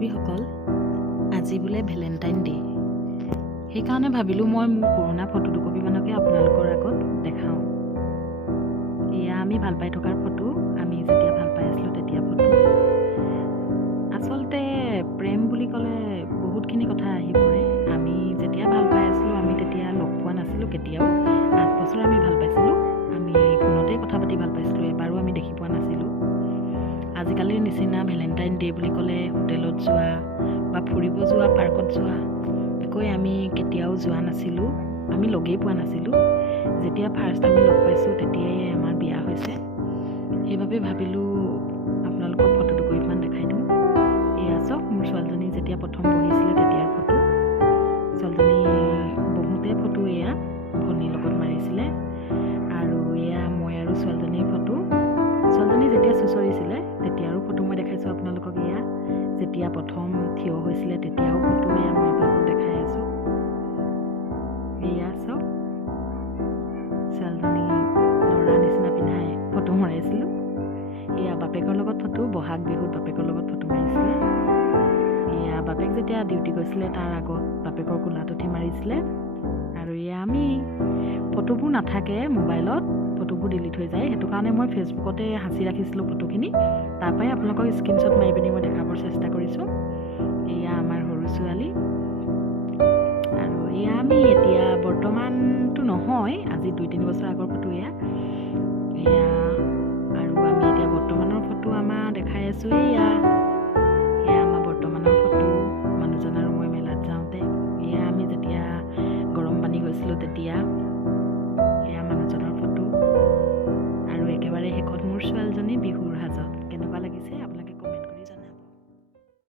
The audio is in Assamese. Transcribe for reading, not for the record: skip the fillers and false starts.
বান্ধৱীসকল, আজি বোলে ভেলেণ্টাইন ডে। সেইকাৰণে ভাবিলোঁ মই মোৰ পুৰণা ফটো দুকপিমানকে আপোনালোকৰ আগত দেখাওঁ। এয়া আমি ভাল পাই থকাৰ ফটো, আমি যেতিয়া ভাল পাই আছিলোঁ তেতিয়া ফটো। আচলতে প্ৰেম বুলি ক'লে বহুতখিনি কথা আহি পৰে। আমি যেতিয়া ভাল পাই আছিলোঁ আমি তেতিয়া লগ পোৱা নাছিলোঁ কেতিয়াও। 8 বছৰ আমি ভাল পাইছিলোঁ, আমি ফোনতেই কথা পাতি ভাল পাইছিলোঁ, এবাৰো আমি দেখি পোৱা নাছিলোঁ। আজিকালিৰ নিচিনা ভেলেণ্টাইন ডে বুলি ক'লে হোটেলত যোৱা বা ফুৰিব যোৱা, পাৰ্কত যোৱা একোৱে আমি কেতিয়াও যোৱা নাছিলোঁ, আমি লগেই পোৱা নাছিলোঁ। যেতিয়া ফাৰ্ষ্ট আমি লগ পাইছোঁ তেতিয়াই আমাৰ বিয়া হৈছে। সেইবাবে ভাবিলোঁ আপোনালোকক ফটো দুকপিমান দেখাই দিওঁ। এয়া চাওক, মোৰ ছোৱালীজনী যেতিয়া প্ৰথম বহিছিলে তেতিয়াৰ ফটো। ছোৱালীজনী বহুতে ফটো এয়া ভনীৰ লগত মাৰিছিলে। আৰু এয়া মই আৰু ছোৱালীজনীৰ ফটো। ছোৱালীজনী যেতিয়া চুঁচৰিছিলে তেতিয়াৰো ফটো মই দেখাইছোঁ আপোনালোকক। এয়া যেতিয়া প্ৰথম থিয় হৈছিলে তেতিয়াও ফটো এয়া মই আপোনালোকক দেখাই আছোঁ। এয়া চাওক, ছোৱালীজনী ল'ৰাৰ নিচিনা পিন্ধাই ফটো মৰাইছিলোঁ। এয়া বাপেকৰ লগত ফটো, বহাগ বিহুত বাপেকৰ লগত ফটো মাৰিছিলে। এয়া বাপেক যেতিয়া ডিউটি গৈছিলে তাৰ আগত বাপেকৰ কোলাত উঠি মাৰিছিলে। আৰু এয়া আমি ফটোবোৰ নাথাকে মোবাইলত, ফটোবোৰ ডিলিট হৈ যায়, সেইটো কাৰণে মই ফেচবুকতে সাঁচি ৰাখিছিলোঁ ফটোখিনি। তাৰ পৰাই আপোনালোকক স্ক্ৰীনশ্বট মাৰি পিনি মই দেখাবৰ চেষ্টা কৰিছোঁ। এয়া আমাৰ সৰু ছোৱালী। আৰু এয়া আমি এতিয়া বৰ্তমানটো নহয়, আজি 2-3 বছৰ আগৰ ফটো এয়া। আৰু আমি এতিয়া বৰ্তমানৰ ফটো আমাৰ দেখাই আছোঁ। এয়া